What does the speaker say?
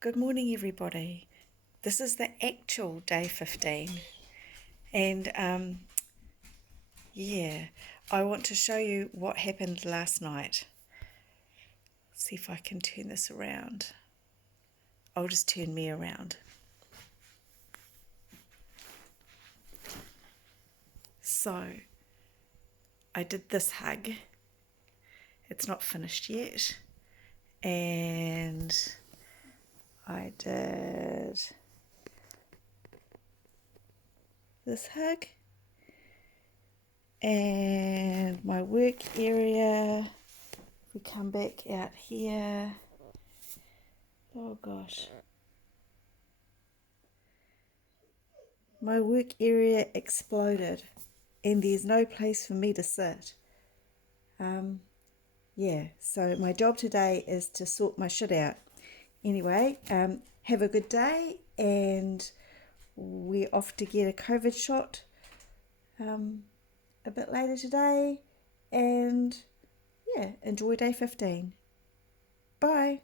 Good morning, everybody. This is the actual day 15, and yeah, I want to show you what happened last night. See if I can turn this around. I'll just turn me around. So, I did this hug. It's not finished yet, and I did this hug, and my work area. If we come back out here, oh gosh, my work area exploded, and there's no place for me to sit. Yeah, so my job today is to sort my shit out. Anyway, have a good day, and we're off to get a COVID shot a bit later today, and yeah, enjoy day 15. Bye.